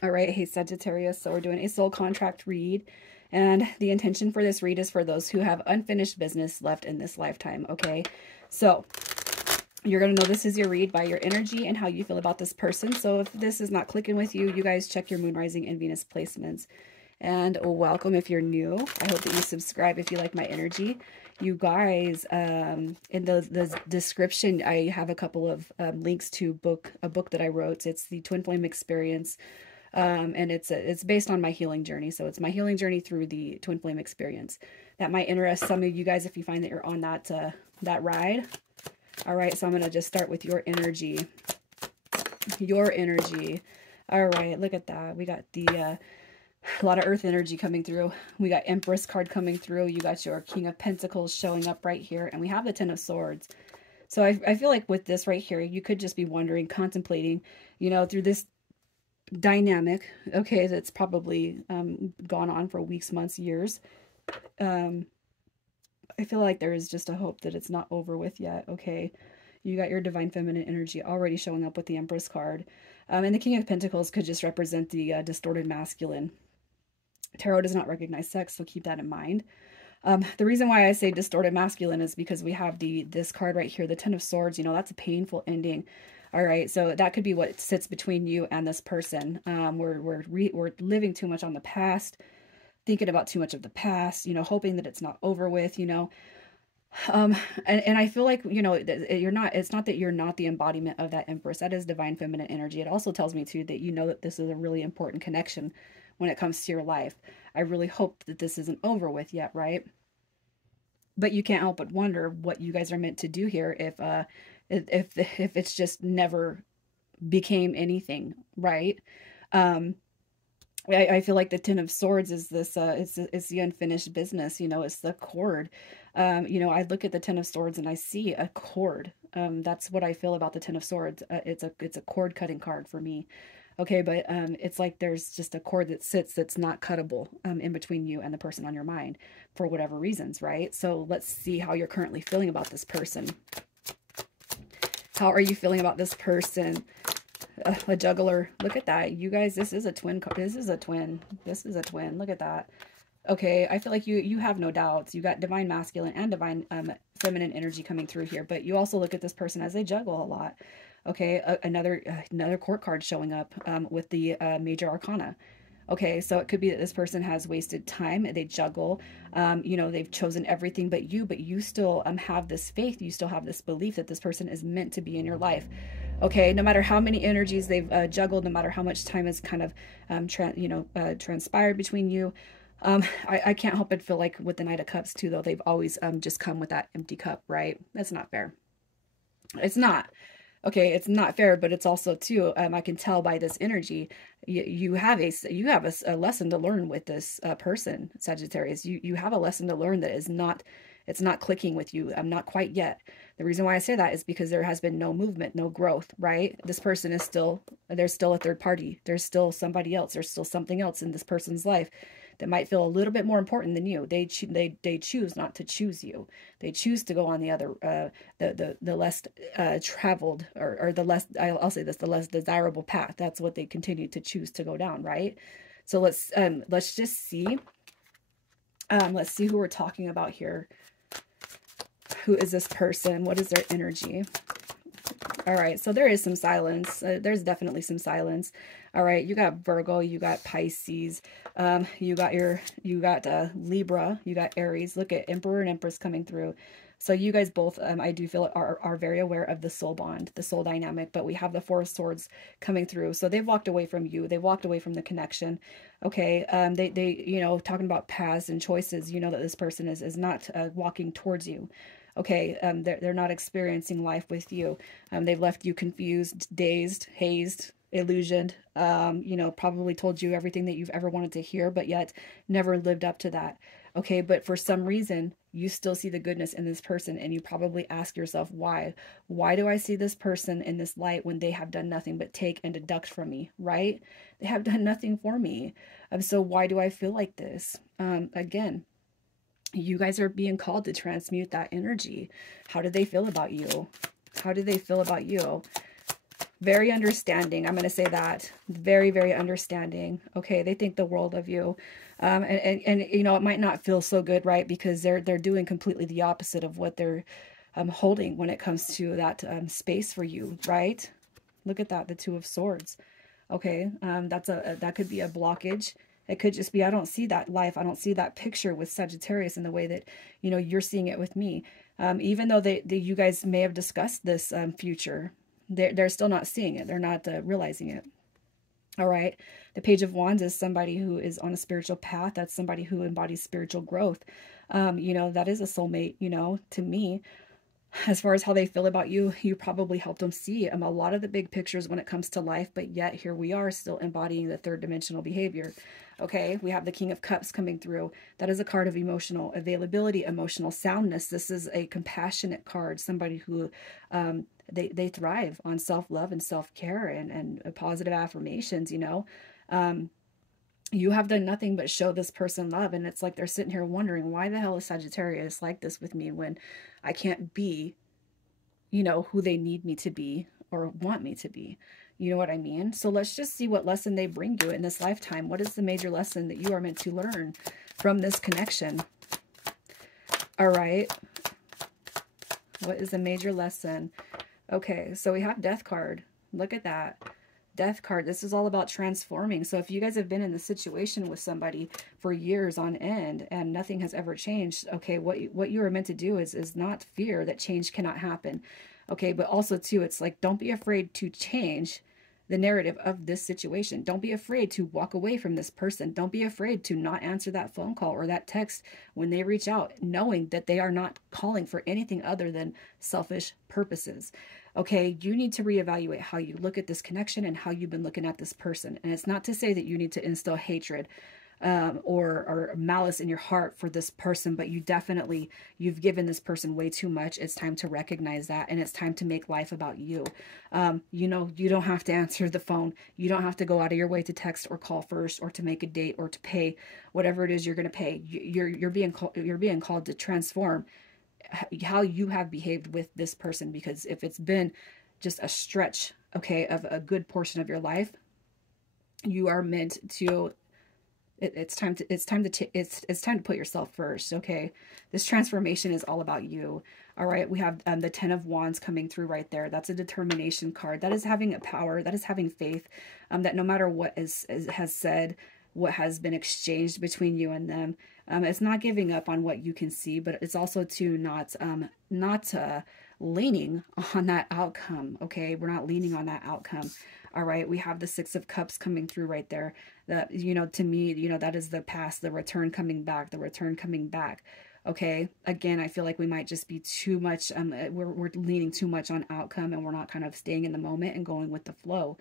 All right, hey Sagittarius, so we're doing a soul contract read, and the intention for this read is for those who have unfinished business left in this lifetime, okay? So you're going to know this is your read by your energy and how you feel about this person. So if this is not clicking with you, you guys check your moon, rising, and Venus placements. And welcome if you're new. I hope that you subscribe if you like my energy. You guys, in the description, I have a couple of links to a book that I wrote. It's the Twin Flame Experience. And it's based on my healing journey. So it's my healing journey through the Twin Flame Experience. That might interest some of you guys if you find that you're on that ride. All right, so I'm going to just start with your energy. Your energy. All right, look at that. We got a lot of earth energy coming through. We got Empress card coming through. You got your King of Pentacles showing up right here. And we have the Ten of Swords. So I feel like with this right here, you could just be wondering, contemplating, you know, through this dynamic, okay, that's probably gone on for weeks, months, years. I feel like there is just a hope that it's not over with yet, okay? You got your divine feminine energy already showing up with the Empress card. And the King of Pentacles could just represent the distorted masculine. Tarot does not recognize sex, so keep that in mind. The reason why I say distorted masculine is because we have this card right here, the Ten of Swords. You know, that's a painful ending. All right, so that could be what sits between you and this person. We're living too much on the past, thinking about too much of the past, you know, hoping that it's not over with, you know. And I feel like, you know, it's not that you're not the embodiment of that Empress. That is divine feminine energy. It also tells me too that you know that this is a really important connection when it comes to your life. I really hope that this isn't over with yet, right? But you can't help but wonder what you guys are meant to do here if it's just never became anything, right? I feel like the Ten of Swords is this it's the unfinished business, you know, it's the cord. You know, I look at the Ten of Swords and I see a cord. That's what I feel about the Ten of Swords. It's a cord cutting card for me. Okay, but it's like there's just a cord that sits that's not cuttable in between you and the person on your mind for whatever reasons, right? So let's see how you're currently feeling about this person. How are you feeling about this person? A juggler. Look at that. You guys, this is a twin. This is a twin. This is a twin. Look at that. Okay, I feel like you have no doubts. You got divine masculine and divine feminine energy coming through here, but you also look at this person as they juggle a lot. Okay, another court card showing up with the major arcana. Okay, so it could be that this person has wasted time. They juggle. You know, they've chosen everything but you still have this faith. You still have this belief that this person is meant to be in your life. Okay, no matter how many energies they've juggled, no matter how much time has kind of, transpired between you. I can't help but feel like with the Knight of Cups too, though, they've always just come with that empty cup, right? That's not fair. It's not. Okay, it's not fair, but it's also too, I can tell by this energy, you have a lesson to learn with this person, Sagittarius. You have a lesson to learn that it's not clicking with you. Not quite yet. The reason why I say that is because there has been no movement, no growth, right? This person is there's still a third party. There's still somebody else. There's still something else in this person's life that might feel a little bit more important than you. They choose not to choose you. They choose to go on the other, the less traveled, or the less, I'll say this, the less desirable path. That's what they continue to choose to go down, right? So let's just see. Let's see who we're talking about here. Who is this person? What is their energy? All right, so there is some silence. There's definitely some silence. All right, you got Virgo, you got Pisces, you got Libra, you got Aries. Look at Emperor and Empress coming through. So you guys both, I do feel are very aware of the soul bond, the soul dynamic, but we have the Four of Swords coming through. So they've walked away from you. They walked away from the connection. Okay, they you know, talking about paths and choices, you know that this person is not walking towards you. Okay, they're not experiencing life with you. They've left you confused, dazed, hazed, illusioned, you know, probably told you everything that you've ever wanted to hear, but yet never lived up to that. Okay, but for some reason, you still see the goodness in this person, and you probably ask yourself, why? Why do I see this person in this light when they have done nothing but take and deduct from me, right? They have done nothing for me. So why do I feel like this? Again, you guys are being called to transmute that energy. How do they feel about you? How do they feel about you? Very understanding. I'm going to say that. Very, very understanding. Okay. They think the world of you. And you know, it might not feel so good, right? Because they're doing completely the opposite of what they're holding when it comes to that space for you, right? Look at that. The Two of Swords. Okay. That could be a blockage. It could just be, I don't see that life. I don't see that picture with Sagittarius in the way that, you know, you're seeing it with me. Even though you guys may have discussed this future, they're still not seeing it. They're not realizing it. All right. The Page of Wands is somebody who is on a spiritual path. That's somebody who embodies spiritual growth. You know, that is a soulmate, you know, to me. As far as how they feel about you, you probably helped them see a lot of the big pictures when it comes to life, but yet here we are still embodying the third dimensional behavior. Okay, we have the King of Cups coming through. That is a card of emotional availability, emotional soundness. This is a compassionate card, somebody who they thrive on self-love and self-care and positive affirmations, you know. You have done nothing but show this person love, and it's like they're sitting here wondering, why the hell is Sagittarius like this with me when I can't be, you know, who they need me to be or want me to be. You know what I mean? So let's just see what lesson they bring you in this lifetime. What is the major lesson that you are meant to learn from this connection? All right. What is the major lesson? Okay, so we have Death card. Look at that. Death card. This is all about transforming. So if you guys have been in the situation with somebody for years on end and nothing has ever changed, okay, what you are meant to do is not fear that change cannot happen. Okay, but also too, it's like, don't be afraid to change the narrative of this situation. Don't be afraid to walk away from this person. Don't be afraid to not answer that phone call or that text when they reach out, knowing that they are not calling for anything other than selfish purposes. Okay, you need to reevaluate how you look at this connection and how you've been looking at this person. And it's not to say that you need to instill hatred or malice in your heart for this person, but you've given this person way too much. It's time to recognize that, and it's time to make life about you. You know, you don't have to answer the phone. You don't have to go out of your way to text or call first, or to make a date, or to pay whatever it is you're going to pay. You're being called to transform how you have behaved with this person, because if it's been just a stretch, okay, of a good portion of your life, you are meant to it's time to put yourself first. Okay, this transformation is all about you. All right, we have the Ten of Wands coming through right there. That's a determination card. That is having a power. That is having faith, that no matter what has said, what has been exchanged between you and them, it's not giving up on what you can see, but it's also to not leaning on that outcome. Okay, we're not leaning on that outcome. All right, we have the Six of Cups coming through right there. That, you know, to me, you know, that is the past, the return coming back, the return coming back. Okay, again, I feel like we might just be too much, we're leaning too much on outcome, and we're not kind of staying in the moment and going with the flow.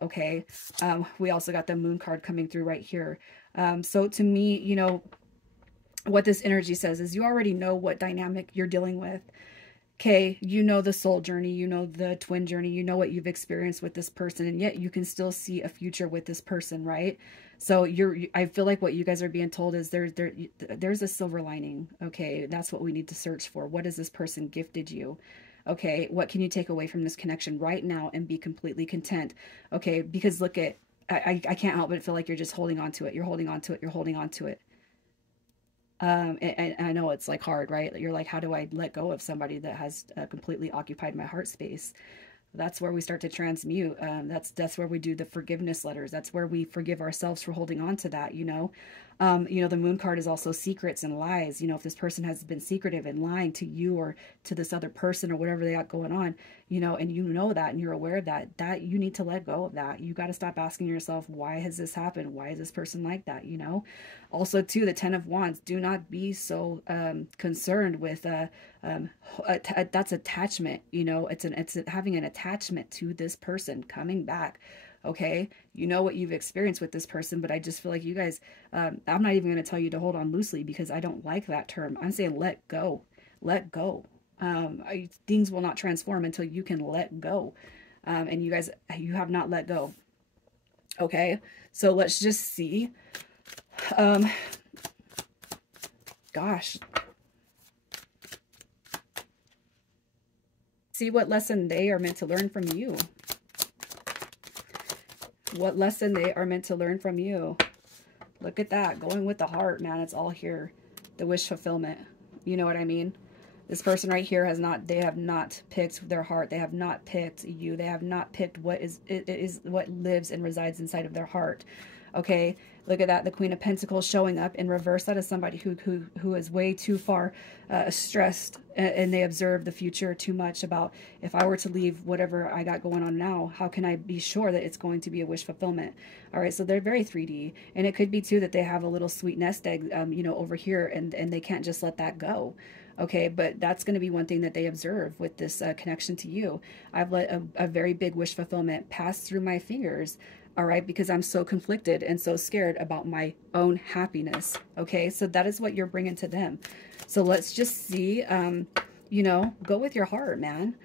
Okay, we also got the Moon card coming through right here. So to me, you know, what this energy says is you already know what dynamic you're dealing with. Okay, you know the soul journey, you know the twin journey, you know what you've experienced with this person, and yet you can still see a future with this person, right? So I feel like what you guys are being told is there's a silver lining. Okay, that's what we need to search for. What has this person gifted you? Okay, what can you take away from this connection right now and be completely content? Okay, because look at, I can't help but feel like you're just holding on to it. You're holding on to it. You're holding on to it. And I know it's like hard, right? You're like, how do I let go of somebody that has completely occupied my heart space? That's where we start to transmute. That's where we do the forgiveness letters. That's where we forgive ourselves for holding on to that, you know. You know, the Moon card is also secrets and lies. You know, if this person has been secretive and lying to you or to this other person or whatever they got going on, you know, and you know that and you're aware of that you need to let go of that. You got to stop asking yourself, why has this happened? Why is this person like that? You know, also too, the Ten of Wands, do not be so concerned with that's attachment. You know, it's having an attachment to this person coming back. Okay, you know what you've experienced with this person, but I just feel like you guys, I'm not even going to tell you to hold on loosely, because I don't like that term. I'm saying let go. Let go. Things will not transform until you can let go. And you guys, you have not let go. Okay, so let's just see. Gosh. See what lesson they are meant to learn from you. What lesson they are meant to learn from you. Look at that. Going with the heart, man. It's all here. The wish fulfillment. You know what I mean? This person right here has not, they have not picked their heart. They have not picked you. They have not picked what is what lives and resides inside of their heart. Okay, look at that. The Queen of Pentacles showing up in reverse. That is somebody who is way too far stressed, and they observe the future too much about, if I were to leave whatever I got going on now, how can I be sure that it's going to be a wish fulfillment? All right, so they're very 3D, and it could be too that they have a little sweet nest egg, you know, over here, and they can't just let that go. Okay, but that's going to be one thing that they observe with this connection to you. I've let a very big wish fulfillment pass through my fingers, all right, because I'm so conflicted and so scared about my own happiness. Okay, so that is what you're bringing to them. So let's just see, you know, go with your heart, man.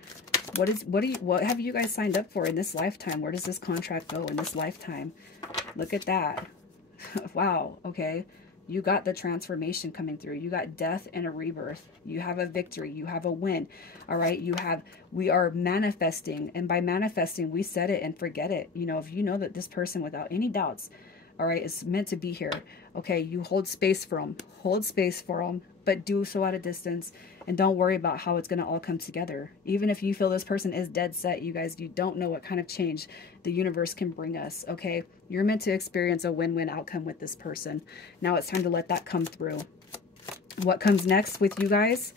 What have you guys signed up for in this lifetime? Where does this contract go in this lifetime? Look at that. Wow, okay. You got the transformation coming through. You got death and a rebirth. You have a victory. You have a win. All right. We are manifesting. And by manifesting, we set it and forget it. You know, if you know that this person, without any doubts, all right, is meant to be here. Okay. You hold space for them. Hold space for them. But do so at a distance, and don't worry about how it's going to all come together. Even if you feel this person is dead set, you guys, you don't know what kind of change the universe can bring us, okay? You're meant to experience a win-win outcome with this person. Now it's time to let that come through. What comes next with you guys?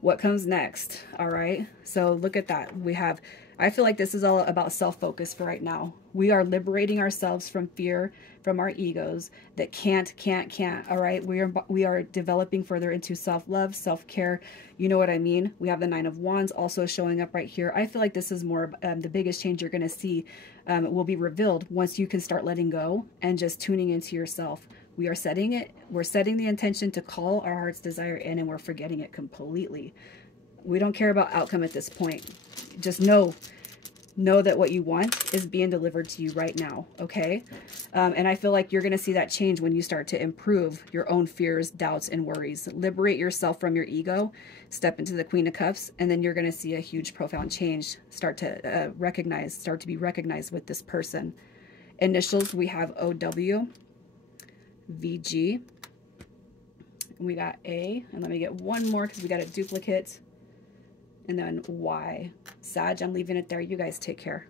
What comes next? All right, so look at that. I feel like this is all about self-focus for right now. We are liberating ourselves from fear, from our egos that can't. All right, we are developing further into self-love, self-care. You know what I mean? We have the Nine of Wands also showing up right here. I feel like this is more the biggest change you're going to see will be revealed once you can start letting go and just tuning into yourself. We're setting the intention to call our heart's desire in, and we're forgetting it completely. We don't care about outcome at this point. Just know that what you want is being delivered to you right now, okay? And I feel like you're going to see that change when you start to improve your own fears, doubts, and worries. Liberate yourself from your ego, step into the Queen of Cups, and then you're going to see a huge, profound change start to be recognized with this person. Initials, we have OW, VG, and we got A, and let me get one more because we got a duplicate. And then Y. Sag, I'm leaving it there. You guys take care.